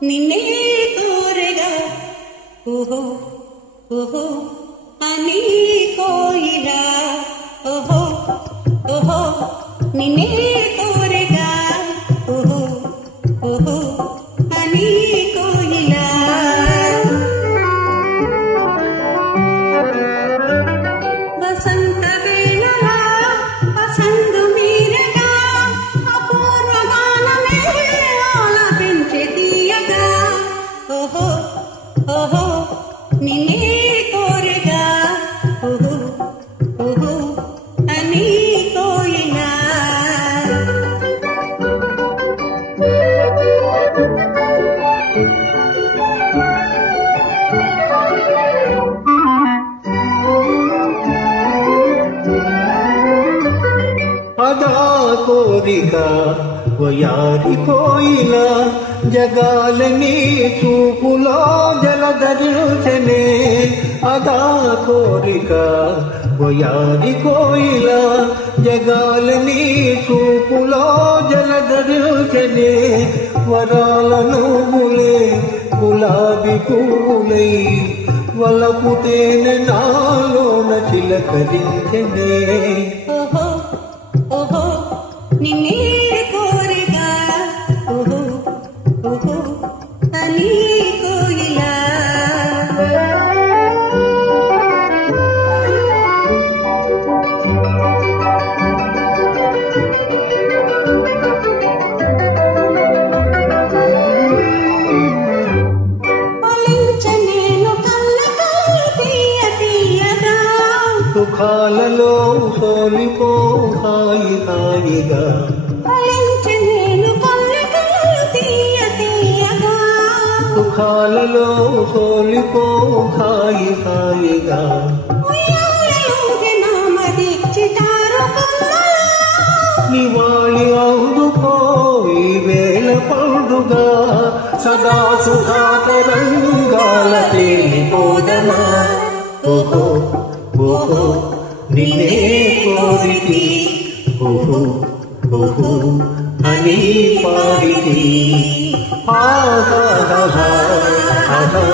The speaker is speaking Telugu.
నిన్నే కోరగా ఓహో ఓహో అని కోయిలా ఓహో ఓహో నిన్నే కోరగా ఓహో ఓహో అని కోయిలా వసంత వేళలా వసంతు మీరగా అపూర్వ గానమే ఆలపించే తీయగా ఓహో ఓహో నిన్నే కోరగా ఓహో ఓహో అని కోయిలా అదా కోరిక వయారి కోయిలా జగాలని చూపులో జలధరించనే అదా కోరిక వయారి కోయిలా జగాలని చూపులో జలధరించనే వరాల నువ్వులే గులాబీ పువ్వులై వలపు తేనె నాలోన చిలకరించనే ఓహో ఓహో నిన్నే కోరగా ఓహో ఓహో అని కోయిలా సుఖాలలో సోలిపో హాయి హాయిగా సుఖాలలో సోలిపో హాయి హాయిగా నివాళి అందుకో ఈ వేళ పండుగ సదా సుఖాతరంగాల తేలిపోదమా ఓహో ఓహో నిన్నే కోరితి ఓహో ఓహో అని పాడితి ఆహా ఆహా ఆహా